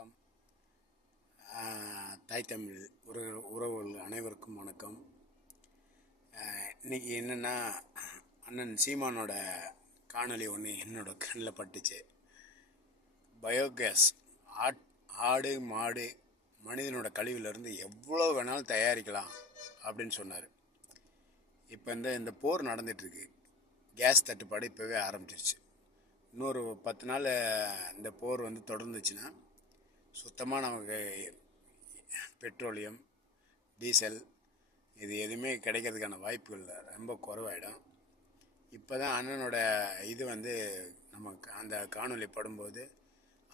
வணக்கம். தாய் தமிழ் உறவுகள் அனைவருக்கும் வணக்கம். இன்றைக்கி என்னென்னா, அண்ணன் சீமானோட காணொளி ஒன்று என்னோட கண்ணில் பட்டுச்சு. பயோகேஸ் ஆடு மாடு மனிதனோட கழிவுலேருந்து எவ்வளோ வேணாலும் தயாரிக்கலாம் அப்படின்னு சொன்னார். இப்போ இந்த போர் நடந்துகிட்ருக்கு. கேஸ் தட்டுப்பாடு இப்போவே ஆரம்பிச்சிருச்சு. இன்னொரு 10 நாள் இந்த போர் தொடர்ந்துச்சுன்னா சுத்தமாக நமக்கு பெட்ரோலியம், டீசல் இது எதுவுமே கிடைக்கிறதுக்கான வாய்ப்புகள் ரொம்ப குறைவாயிடும். இப்போ தான் அண்ணனோட இது நமக்கு அந்த காணொளி படும்போது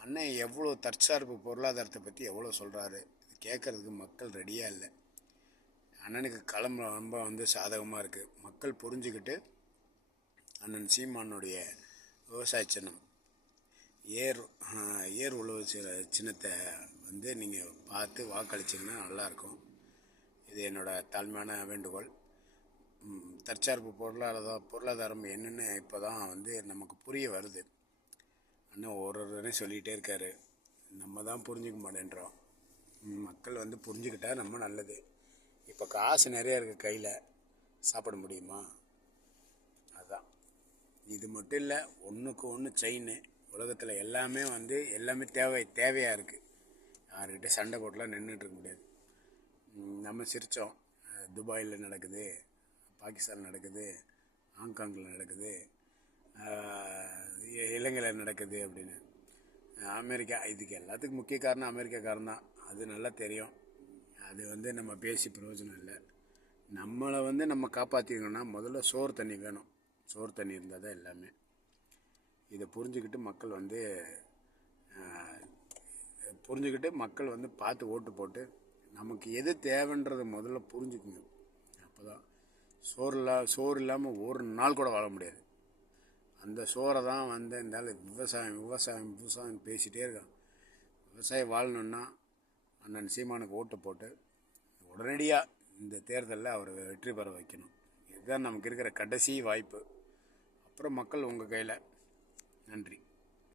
அண்ணன் எவ்வளோ தற்சார்பு பொருளாதாரத்தை பற்றி எவ்வளோ சொல்கிறாரு. இது கேட்குறதுக்கு மக்கள் ரெடியாக இல்லை. அண்ணனுக்கு களம் ரொம்ப சாதகமாக இருக்குது. மக்கள் புரிஞ்சுக்கிட்டு அண்ணன் சீமானுடைய விவசாய சின்னம் ஏர் உழவு சின்னத்தை நீங்கள் பார்த்து வாக்களிச்சிங்கன்னா நல்லாயிருக்கும். இது என்னோடய தாழ்மையான வேண்டுகோள். தற்சார்பு பொருளாதாரம் என்னென்னு இப்போ தான் நமக்கு புரிய வருது. அண்ணன் ஒருவரையும் சொல்லிகிட்டே இருக்கார். நம்ம தான் புரிஞ்சிக்க மாட்டேன்றோம். மக்கள் புரிஞ்சுக்கிட்டால் நம்ம நல்லது. இப்போ காசு நிறையா இருக்குது கையில், சாப்பிட முடியுமா? அதுதான். இது மட்டும் இல்லை, ஒன்றுக்கு ஒன்று செயின். உலகத்தில் எல்லாமே எல்லாமே தேவையாக இருக்குது. யார்கிட்ட சண்டை போட்டுலாம் நின்றுட்டுருக்க முடியாது. நம்ம சிரித்தோம், துபாயில் நடக்குது, பாகிஸ்தான் நடக்குது, ஹாங்காங்கில் நடக்குது, இலங்கையில் நடக்குது அப்படின்னு. அமெரிக்கா, இதுக்கு எல்லாத்துக்கும் முக்கிய காரணம் அமெரிக்காக்காரன் தான். அது நல்லா தெரியும். அது நம்ம பேசி பிரயோஜனம் இல்லை. நம்மளை நம்ம காப்பாற்றிக்கணும்னா முதல்ல சோறு தண்ணி வேணும். சோறு தண்ணி இருந்தால் தான் எல்லாமே. இதை புரிஞ்சுக்கிட்டு மக்கள் பார்த்து ஓட்டு போட்டு நமக்கு எது தேவைன்றதை முதல்ல புரிஞ்சுக்குங்க. அப்போ தான் சோறு இல்லாமல் ஒரு நாள் கூட வாழ முடியாது. அந்த சோறை தான் இருந்தாலும் விவசாயம் பேசிகிட்டே இருக்கான். விவசாயம் வாழணுன்னா அண்ணன் சீமானுக்கு ஓட்டு போட்டு உடனடியாக இந்த தேர்தலில் அவர் வெற்றி பெற வைக்கணும். இதுதான் நமக்கு இருக்கிற கடைசி வாய்ப்பு. அப்புறம் மக்கள் உங்கள் கையில். நன்றி.